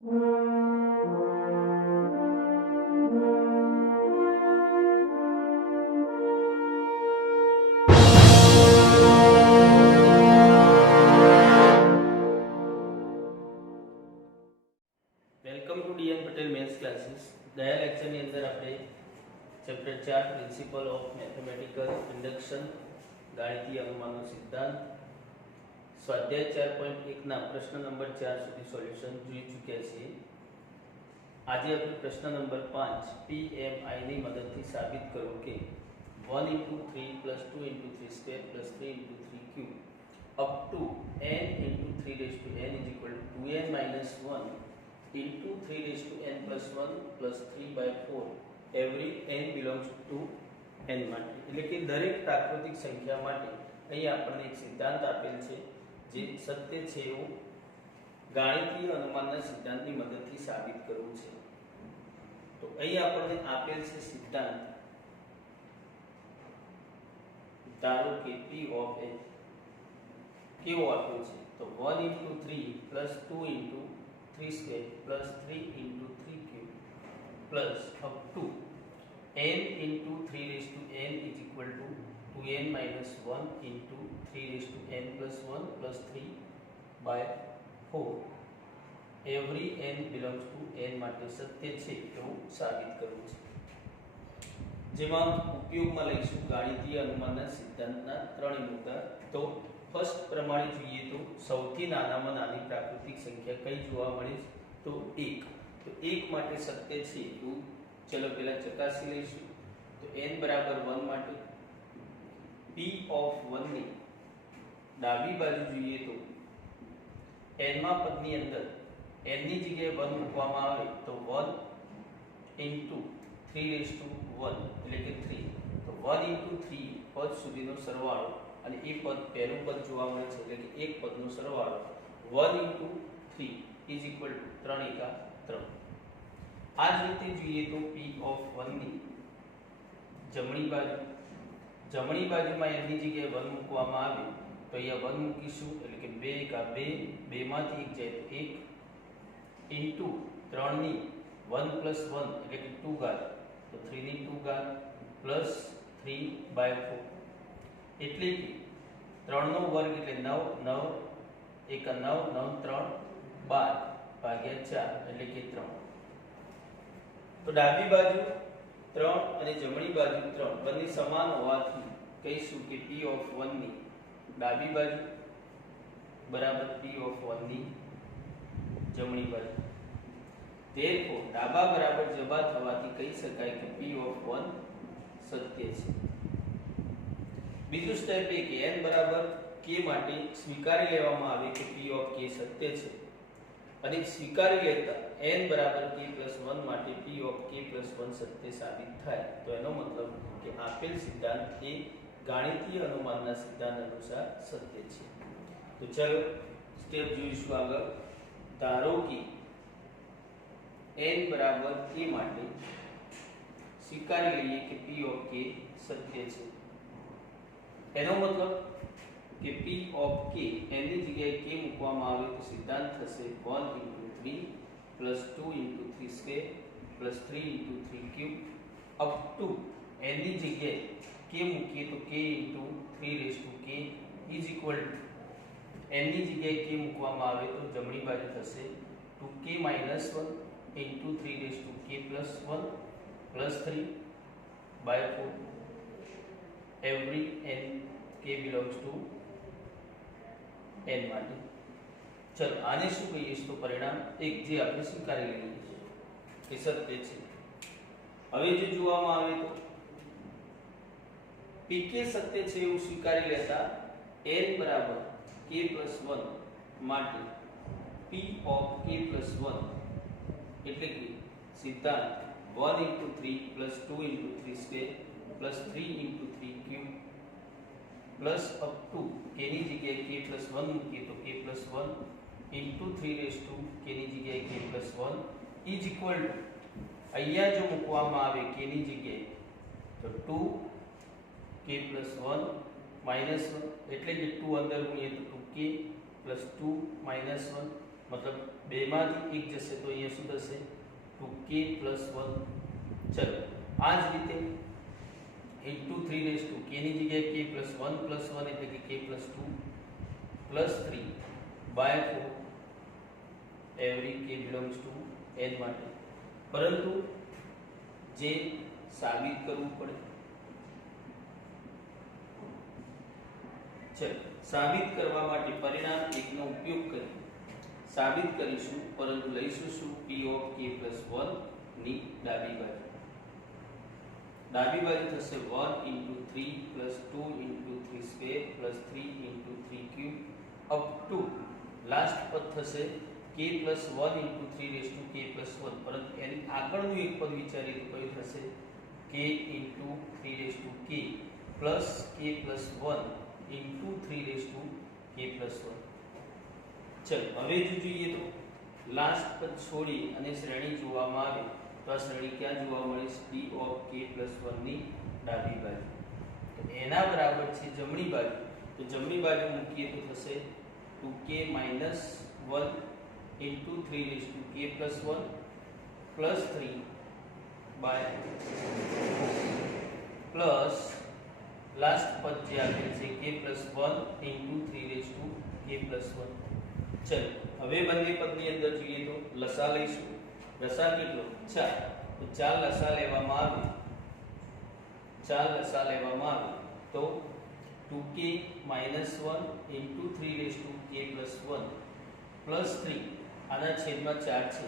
Welcome to D N Patel maths classes. ગયા લેક્ચરની અંદર આપણે chapter 4 principle of mathematical induction ગાણિતીય અનુમાનનો સિદ્ધાંત સ્વાધ્યાય 4.1 ના પ્રશ્ન નંબર 4 સુધી સોલ્યુશન જોઈ ચૂક્યા છીએ. આજે આપણે પ્રશ્ન નંબર 5 PMI ની મદદથી સાબિત કરો કે 1 * 3 + 2 * 3 square + 3 * 3 cube up to n * 3 raised to n = 2n - 1 into 3 raised to n plus 1 plus 3/4 every n belongs to n માટે, એટલે કે દરેક પ્રાકૃતિક સંખ્યા માટે અહીં આપણને એક સિદ્ધાંત આપેલ છે જે સત્ય છે એવું ગાણિતીય અનુમાનના સિદ્ધાંતની મદદથી સાબિત કરવું છે. તો અહીં આપણને આપેલ છે સિદ્ધાંત. ધારો કે p of n કેવો આપ્યો છે તો 1 * 3 plus 2 * 3 square plus 3 * 3 cube plus up to n into 3 raised to n is equal to 2n minus 1 into 3 raised to n plus 1 plus 3/4 every n belongs to n માટે સત્ય છે એવું સાબિત કરવું છે. જેમાં ઉપયોગમાં લઈશું ગાણિતીય અનુમાનના સિદ્ધાંતના 3 મુદ્દા. તો ફર્સ્ટ પ્રમાણે જોઈએ તો સૌથી નાનામાં નાની પ્રાકૃતિક સંખ્યા કઈ જોવા મળે છે તો 1. તો 1 માટે સત્ય છે એવું ચલો પહેલા ચકાસી લઈશું. તો n બરાબર 1 માટે p of 1 ની ડાબી બાજુ જોઈએ તો n માં પદની અંદર n ની જગ્યાએ 1 મૂકવામાં આવે તો 1 into 3 raised to 1 એટલે કે 3. તો 1 into 3 પદ સુધીનો સરવાળો અને એ પદ પહેલું પદ જોવા મળે છે એટલે કે એક પદનો સરવાળો 1 into 3 is equal to 3 એકા 3. આ જ રીતે જોઈએ તો p of 1 ની જમણી બાજુમાં n ની જગ્યાએ 1 મૂકવામાં આવે તો અહીંયા 1 મૂકીશું એટલે કે 2 એકા 2, 2 માંથી 1 જાય તો 1 into 3 ની 1 plus 1 એટલે કે 2 ઘાત તો 3 ની 2 ઘાત plus 3/4 એટલે કે 3 નો વર્ગ એટલે 9, 9 એકા 9, 9 3 12 ભાગ્યા 4 એટલે કે 3. તો ડાબી બાજુ 3 અને જમણી બાજુ 3 બંને સમાન હોવાથી કહીશું કે p of 1 ની ડાબી બાજુ બરાબર p of 1 ની જમણી બાજુ. therefore ડાબા બરાબર જબા થવાથી કહી શકાય કે p of 1 સત્ય છે. બીજું સ્ટેપ એ કે n બરાબર k માટે સ્વીકારી લેવામાં આવે કે p of k સત્ય છે અને સ્વીકારી લેતા n બરાબર k + 1 માટે p of k + 1 સત્ય સાબિત થાય. તો એનો મતલબ કે આપેલ સિદ્ધાંત એ ગાણિતીય અનુમાનના સિદ્ધાંત અનુસાર સત્ય છે. તો ચલો સ્ટેપ જોઈશું આગળ. ધારો કે n બરાબર k માટે સ્વીકારી લઈએ કે p of k સત્ય છે. એનો મતલબ કે p of k n ની જગ્યાએ k મૂકવામાં આવે તો સિદ્ધાંત થશે 1 * 3 plus 2 * 3 square plus 3 * 3 cube up to n ની જગ્યાએ k મૂકીએ તો k * 3 raised to k is equal to n ની જગ્યાએ k મૂકવામાં આવે તો જમણી બાજુ થશે 2k - 1 into 3 raised to k plus 1 plus 3/4 every n k belongs to n માટે. ચલો આને શું કહીએ તો પરિણામ 1 જે આપણે સ્વીકારી લઈએ છીએ એ સત્ય છે. હવે જો જોવામાં આવે તો pk સત્ય છે એવું સ્વીકારી લેતા n બરાબર k + 1 માટે p of k + 1 એટલે કે સિદ્ધાંત 1 * 3 plus 2 * 3 square plus 3 * 3 cube plus up to k ની જગ્યાએ k + 1 મૂકીએ તો k + 1 into 3 raised to k ની જગ્યાએ k + 1 is equal to અહીંયા જો મૂકવામાં આવે k ની જગ્યાએ તો 2k + 1 - 1 એટલે કે 2 અંદર ગુણીએ તો 2k + 2 - 1 मतलब બેમાંથી એક જશે તો અહીંયા શું થશે 2k + 1. ચલો આ જ રીતે into 3 raised to k ની જગ્યાએ k + 1 + 1 એટલે કે k + 2 + 3 by 4 every k belongs to n માટે. પરંતુ જે સાબિત કરવું પડે, ચલો સાબિત કરવા માટે પરિણામ 1 નો ઉપયોગ કરી સાબિત કરીશું, પરંતુ લઈશું શું p of k + 1 ની ડાબી બાજુ. ડાબી બાજુ થશે 1 * 3 + 2 * 3 square + 3 * 3 cube up to last પદ થશે k + 1 * 3 raised to k + 1. પરંતુ એની આગળનું એક પદ વિચારીએ તો કયું થશે k * 3 raised to k plus k + 1 into 3 raised to k + 1. ચલો હવે જો જોઈએ તો લાસ્ટ પદ છોડી અને શ્રેણી જોવામાં આવે તો આ શ્રેણી ક્યાં જોવા મળે છે p of k + 1 ની ડાબી બાજુ. તો એના બરાબર છે જમણી બાજુ. તો જમણી બાજુ મૂકીએ તો થશે 2k - 1 into 3 raised to k + 1 plus 3 by plus last પદ જે આપેલ છે k + 1 into 3 raised to k + 1. ચલો હવે બંને પદની અંદર જોઈએ તો લસા લઈશું. લસા કેટલો 4. તો 4 લસા લેવામાં આવે 4 લસા લેવામાં આવે તો 2k - 1 into 3 raised to k + 1 plus 3 આના છેદમાં 4 છે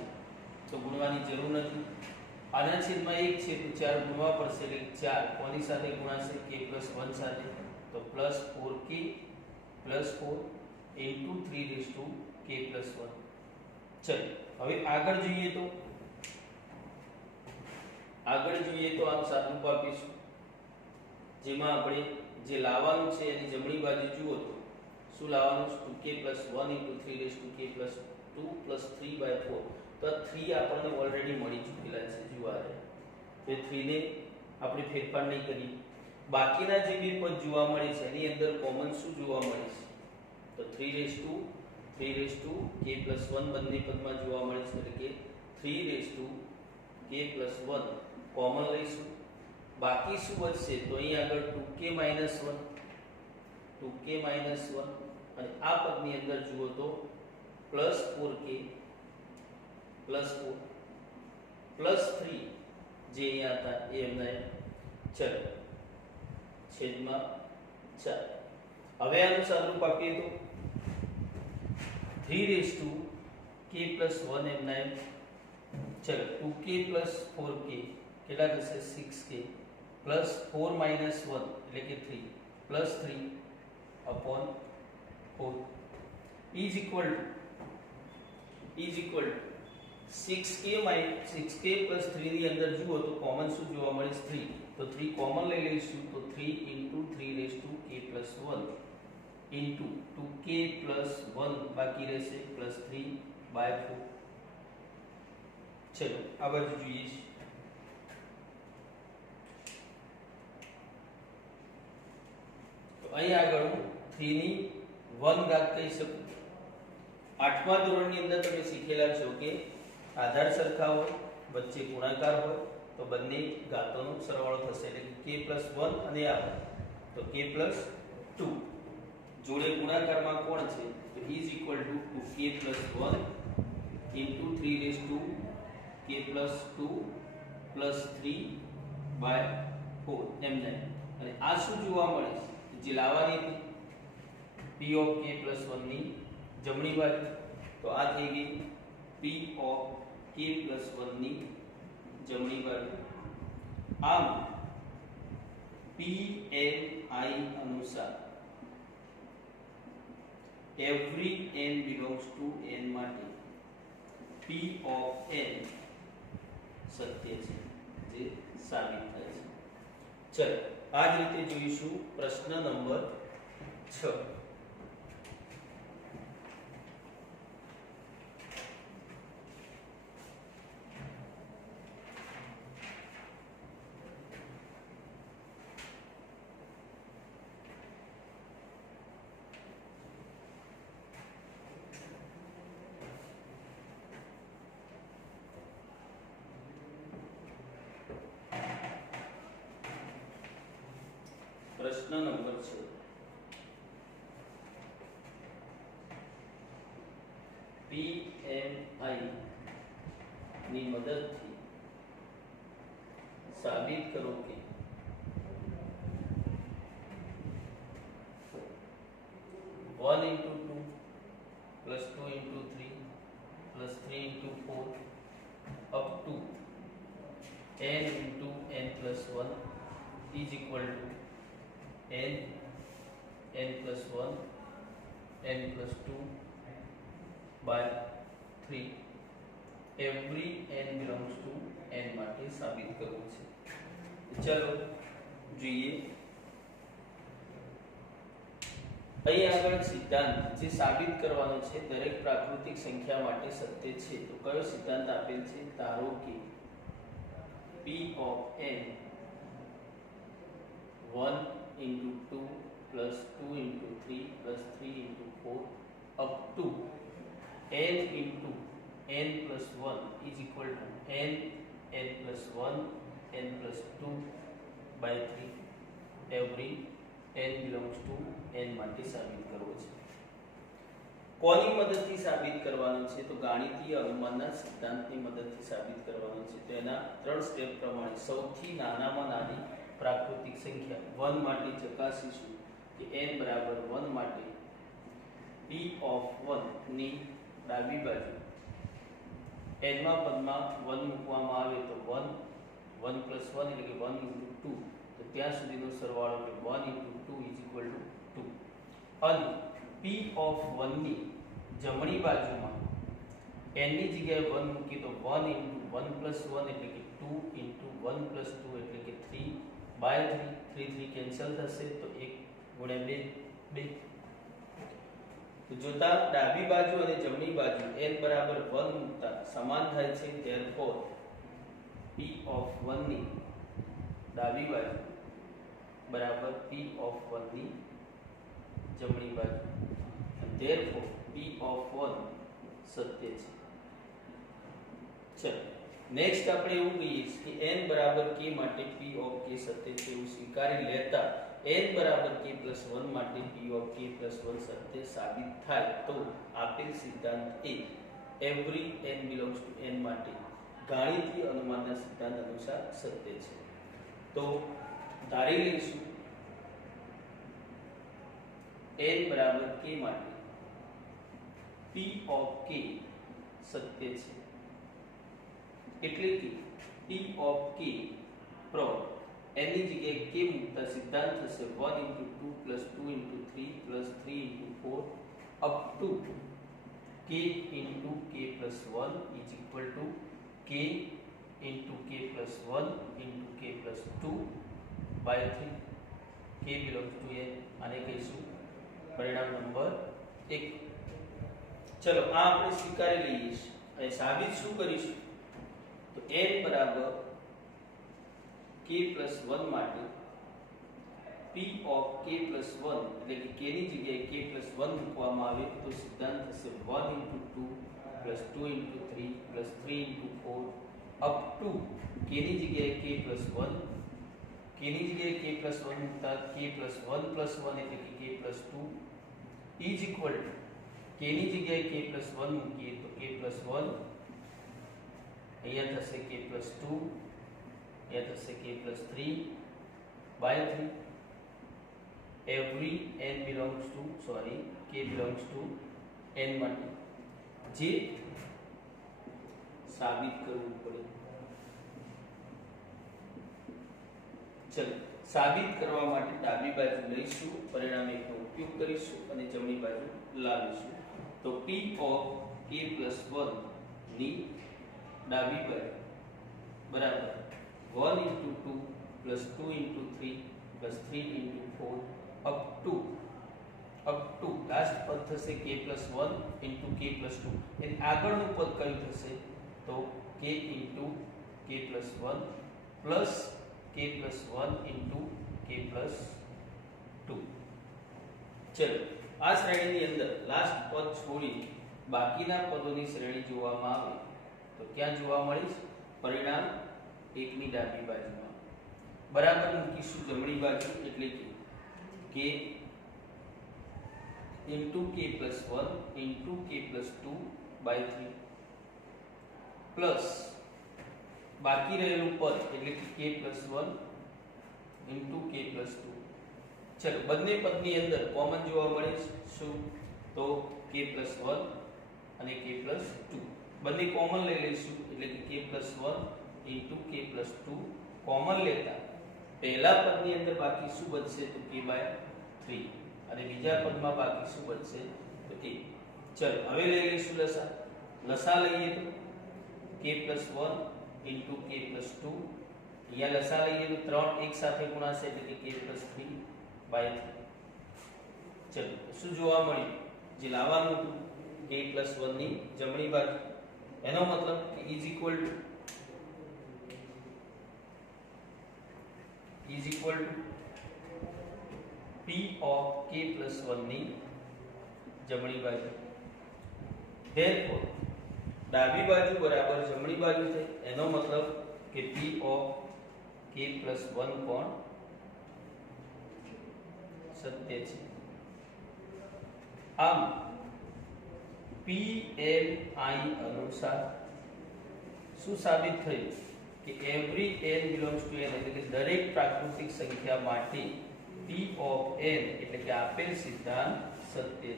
તો ગુણવાની જરૂર નથી. આના છેદમાં 1 છે તો 4 ગુણવા પડશે એટલે 4 કોની સાથે ગુણાશે k + 1 સાથે તો +4k + 4 into 3 raised to k + 1. ચલો હવે આગળ જોઈએ તો આમ સાદુરૂપ આપીશું, જેમાં આપણે જે લાવવાનું છે એની જમણી બાજુ જુઓ તો શું લાવવાનું છે 2k + 1 into 3 raised to k + 2 plus 3 by 4. તો આ 3 આપણને ઓલરેડી મળી ચૂકેલા છે. જુઓ આ તે 3 ને આપણે ફેરફાર નહીં કરી. બાકીના જે બે પદ જોવા મળે છે એની અંદર કોમન શું જોવા મળે છે તો 3 raised to k + 1 બંને પદમાં જોવા મળે છે એટલે કે 3 raised to k + 1 કોમન લઈશું. બાકી શું વધશે તો અહીં આગળ 2k - 1 અને આ પદની અંદર જુઓ તો +4k +4 +3 જે અહીંયા હતા એ એમના ચલો છેદમાં 4. હવે આનું સાદુરૂપ આપીએ તો 3 raised to k + 1 એમના ચલો 2k + 4k કેટલા થશે 6k +4 - 1 એટલે કે 3 +3 upon 4 is equal to 6k + 3 ની અંદર જુઓ તો કોમન શું જોવા મળે છે 3. તો 3 કોમન લઈ લઈશું તો 3 * 3 raised to k + 1 into 2k + 1 બાકી રહેશે +3 by 4. ચલો આ બાજુ જોઈએ છે. તો અહીં આગળ હું 3 ની 1 ઘાત કહી શકું. 8મા ધોરણની અંદર તમે શીખેલા છો કે આધાર સરખા હોય વચ્ચે ગુણાકાર હોય તો બંને ઘાતોનો સરવાળો થશે એટલે કે k + 1 અને આ તો k + 2 જોડે ગુણાકારમાં કોણ છે તો is equal to 2k + 1 into 3 raised to k + 2 plus 3 by 4 એમ નહીં. અને આ શું જોવા મળે છે જે લાવવાની હતી p of k + 1 ની જમણી બાજુ તો આ થઈ ગઈ p of k + 1 ની જમણી બાજુ. આમ PNI અનુસાર every n belongs to n માટે p of n સત્ય છે જે સાબિત થાય છે. ચલો આ જ રીતે જોઈશું પ્રશ્ન નંબર 6. પ્રશ્ન નંબર 6 PMI ની મદદથી સાબિત કરો કે 1 into 2 plus 2 into 3 plus 3 into 4 up to n into n plus 1 is equal to n plus 1 n plus 2 by 3 every n belongs to n માટે સાબિત કરવું છે. ચાલો જોઈએ. અહીં આગળ સિદ્ધાંત જે સાબિત કરવાનો છે દરેક પ્રાકૃતિક સંખ્યા માટે સત્ય છે. તો કયો સિદ્ધાંત આપેલ છે? ધારો કે p of n 1 into 2 plus 2 into 3 plus 3 into 4 up to n into n plus 1 is equal to n plus 1 n plus 2 by 3 every n belongs to n માટે સાબિત કરવો છે. કોની મદદથી સાબિત કરવાનું છે? તો ગાણિતીય અનુમાનના સિદ્ધાંતની મદદથી સાબિત કરવાનું છે. તો એના 3 સ્ટેપ પ્રમાણે સૌથી નાનામાં નાની પ્રાકૃતિક સંખ્યા 1 માટે ચકાસીશું કે n બરાબર 1 માટે p of 1 ની ડાબી બાજુ n માં પદમાં 1 મૂકવામાં આવે તો 1 1 plus 1 એટલે કે 1 into 2 તો ત્યાં સુધીનો સરવાળો એટલે 1 into 2 is equal to 2 અને p of 1 ની જમણી બાજુમાં n ની જગ્યાએ 1 મૂકી તો 1 into 1 plus 1 એટલે કે 2 into 1 plus 2 એટલે કે 3 by 3 3 કેન્સલ થશે તો 1 ગુણ્યા 2 તો જોતા ડાબી બાજુ અને જમણી બાજુ n બરાબર 1 મૂકતા સમાન થાય છે. therefore p of 1 ની ડાબી બાજુ બરાબર p of 1 ની જમણી બાજુ and therefore p of 1 સત્ય છે. ચલો નેક્સ્ટ આપણે એવું કહીએ કે n બરાબર k માટે p of k સત્ય છે એવું સ્વીકારી લેતા n બરાબર k plus 1 માટે p of k plus 1 સત્ય સાબિત થાય તો આપેલ સિદ્ધાંત એ every n belongs to n માટે ગાણિતીય અનુમાનના સિદ્ધાંત અનુસાર સત્ય છે. તો ધારી લઈશું n બરાબર k માટે p of k સત્ય છે એટલે કે p of k from n ની જગ્યાએ k મૂકતા સિદ્ધાંત થશે 1 into 2 plus 2 into 3 plus 3 into 4 up to k into k plus 1 is equal to k into k plus 1 into k plus 2 by 3 k belongs to n આને કહીશું પરિણામ number 1. ચલો આ આપણે સ્વીકારી લઈએ છીએ. હવે સાબિત શું કરીશું? તો n બરાબર k plus 1 માટે p of k plus 1 એટલે કે k ની જગ્યાએ k plus 1 મૂકવામાં આવે તો સિદ્ધાંત થશે 1 into 2 plus 2 into 3 plus 3 into 4 up to k ની જગ્યાએ k plus 1 k ની જગ્યાએ k plus 1 મૂકતા k plus 1 plus 1 એટલે કે k plus 2 is equal to k ની જગ્યાએ k plus 1 મૂકીએ તો k plus 1 અહીંયા થશે k plus 2 અહીંયા થશે k plus 3 by 3 every n belongs to k belongs to n માટે જે સાબિત કરવું પડે. ચલો સાબિત કરવા માટે ડાબી બાજુ લઈશું પરિણામ એકનો ઉપયોગ કરીશું અને જમણી બાજુ લાવીશું. તો p of k plus 1 ની ડાબી બાજુ બરાબર 1 into 2 plus 2 into 3 plus 3 into 4 up to last પદ થશે k plus 1 into k plus 2 એટલે આગળનું પદ કયું થશે? તો k into k plus 1 plus k plus 1 into k plus 2. ચલો આ શ્રેણીની અંદર લાસ્ટ પદ છોડી બાકીના પદોની શ્રેણી જોવામાં આવે તો ક્યાં જોવા મળે? પરિણામ 1 ની ડાબી બાજુમાં બરાબર મૂકીશું જમણી બાજુ એટલે કે k into k plus 1 into k plus 2 by 3 plus બાકી રહેલું પદ એટલે કે k plus 1 into k plus 2. ચલો બંને પદની અંદર કોમન જોવા મળે શું તો k plus 1 અને k plus 2 બંને કોમન લઈ લઈશું એટલે કે k plus 1 into k plus 2 common લેતા પહેલા પદની અંદર બાકી શું બચશે તો k by 3 અને બીજા પદમાં બાકી શું બચશે તો k. ચલો હવે લઈ લઈશું લસા. લસા લઈએ તો k plus 1 into k plus 2 અહીંયા લસા લઈએ તો 3 એક સાથે ગુણાશે એટલે કે k plus 3 by 3. ચલો શું જોવા મળ્યું જે લાવવાનું હતું k plus 1 ની જમણી બાજુ એનો મતલબ કે is equal to p of k plus 1 ની જમણી બાજુ. therefore ડાબી બાજુ બરાબર જમણી બાજુ થાય એનો મતલબ કે p of k plus 1 પણ સત્ય છે. આમ PMI અનુસાર શું સાબિત થયું કે every n belongs to n એટલે કે દરેક પ્રાકૃતિક સંખ્યા માટે p of n એટલે કે આપેલ સિદ્ધાંત સત્ય છે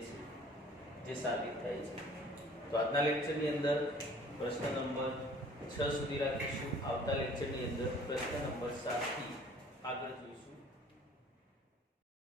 જે સાબિત થાય છે. તો આજના લેક્ચરની અંદર પ્રશ્ન નંબર 6 સુધી રાખીશું. આવતા લેક્ચરની અંદર પ્રશ્ન નંબર 7 થી આગળ જોઈએ.